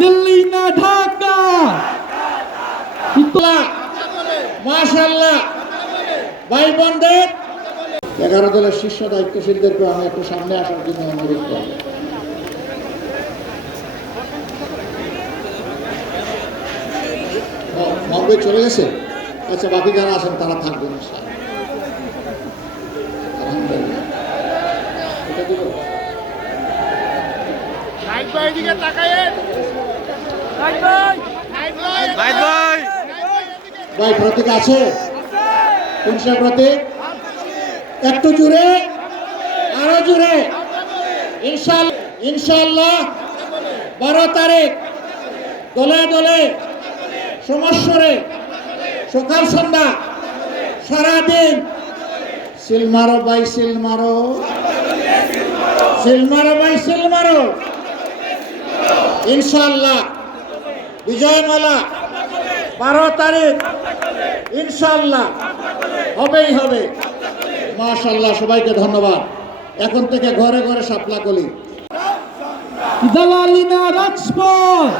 দিল্লি না ঢাকা। মাশাআল্লাহ ভাই বোনদের 11 দলের শীর্ষ দায়িত্বশীলদেরকে আমি একটু সামনে আসার জন্য অনুরোধ করব। মহবে চলে গেছে। আচ্ছা, বাকি যারা আছেন তারা থাকবেন। আলহামদুলিল্লাহ। এটা দিব ভাই প্রতীক আছে? কোনটা প্রতীক? একটু জোরে, আরো জোরে। ইনশাআল্লাহ 12 তারিখ দলে দলে সমস্বরে সকাল সন্ধ্যা সারাদিন সিল মারো ভাই, সিল মারো, সিল মারো ভাই, সিল মারো। ইনশাআল্লাহ বিজয়মালা 12 তারিখ ইনশাআল্লাহ হবেই হবে। মাশাআল্লাহ, সবাইকে ধন্যবাদ। এখন থেকে ঘরে ঘরে শাপলা কলি। দালালি না রাজপথ,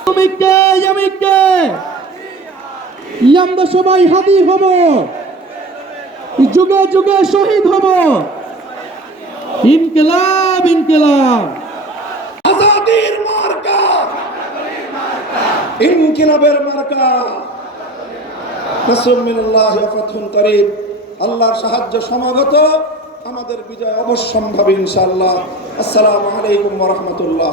শ্রমিককে শ্রমিককে আমরা সবাই হাজির হব, যুগে যুগে শহীদ হব। ইনকিলাব ইনকিলাব, আজাদির মার্কা, ইনকিলাবের মার্কা। নাসরুম মিনাল্লাহি ওয়া ফাতহুন করিব। আল্লাহর সাহায্য সমাগত, আমাদের বিজয় অবশ্যম্ভাবী ইনশাআল্লাহ। আসসালামু আলাইকুম ওয়া রাহমাতুল্লাহ।